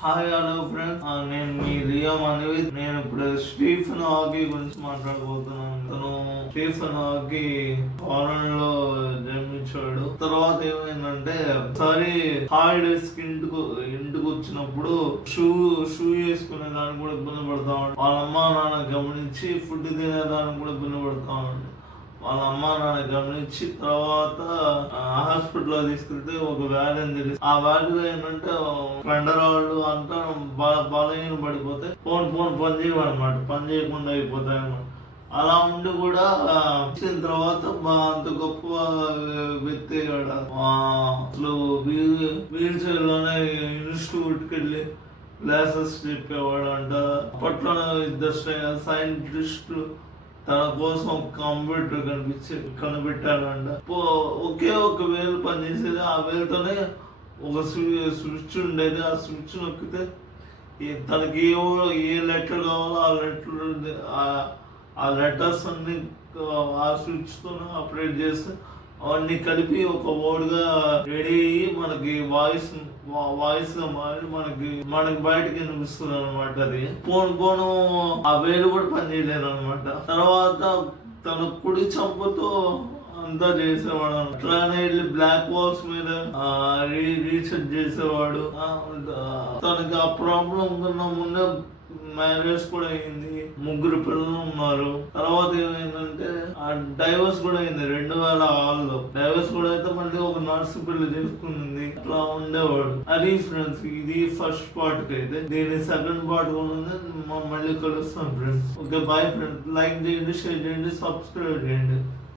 Hi hello friends, నేను మీ Liam అనేది. నేను ఇప్పుడు స్టీఫెన్ హాకీ గురించి మాట్లాడబోతున్నాను. తను స్టీఫెన్ హాకీ ఫారెన్ లో జన్మించాడు. తర్వాత ఏమైందంటే ఒకసారి హాలిడేస్ కి ఇంటికి వచ్చినప్పుడు షూ వేసుకునే దానికి కూడా ఇబ్బంది పడతా ఉన్నాడు. వాళ్ళ అమ్మ నాన్న గమనించి ఫుడ్ తినేదానికి కూడా ఇబ్బంది పడతా ఉన్నాడు. వాళ్ళ అమ్మ నాన్న గమనించి తర్వాత హాస్పిటల్ లో తీసుకెళ్తే ఒక వ్యాధి అని తెలిసి ఆ వ్యాధిలో ఏంటంటే కండరాళ్ళు అంతా బలహీన పడిపోతే పని చేయమన్నమాట, పని చేయకుండా అయిపోతాయి అన్నమాట. అలా ఉండి కూడా వచ్చిన తర్వాత అంత గొప్ప వ్యక్తి అసలు వీల్ చైర్ లోనే ఇన్స్టిట్యూట్ కి వెళ్ళి క్లాసెస్ చెప్పేవాడు అంట. అప్పట్లో ఇద్దరు సైంటిస్టులు తన కోసం కంప్యూటర్ కనిపెట్టారంట. ఒకే ఒక వేలు పనిచేసేది. ఆ వేలుతోనే ఒక స్విచ్ ఉండేది. ఆ స్విచ్ నొక్కితే తనకి ఏ లెటర్ కావాలో ఆ లెటర్స్ అన్ని ఆ స్విచ్ తో ఆపరేట్ చేస్తే అవన్నీ కలిపి ఒక వర్డ్గా రెడీ అయ్యి మనకి వాయిస్ గా మారి మనకి బయటకి వినిపిస్తుంది అనమాట. అది పోను ఆ వేలు కూడా పనిచేయలేదు అనమాట. తర్వాత తన కుడి చంపతో అంతా చేసేవాడు. అట్లానే వెళ్ళి బ్లాక్ వాల్స్ మీద రీసెర్చ్ చేసేవాడు. తనకి ఆ ప్రాబ్లం కన్నా ముందే మ్యారేజ్ కూడా అయింది, 3 పిల్లలు ఉన్నారు. తర్వాత ఏమైందంటే డైవర్స్ కూడా అయింది 2006లో. డైవర్స్ కూడా అయితే మళ్ళీ ఒక నర్సు పిల్ల చేసుకుంది. అట్లా ఉండేవాడు. అది ఫ్రెండ్స్, ఇది ఫస్ట్ పార్ట్ కి అయితే. దీని సెకండ్ పార్ట్ కూడా ఉంది. మళ్ళీ కలుస్తాం friends. Okay bye friends. Like చేయండి, షేర్ చేయండి, సబ్స్క్రైబ్ చేయండి.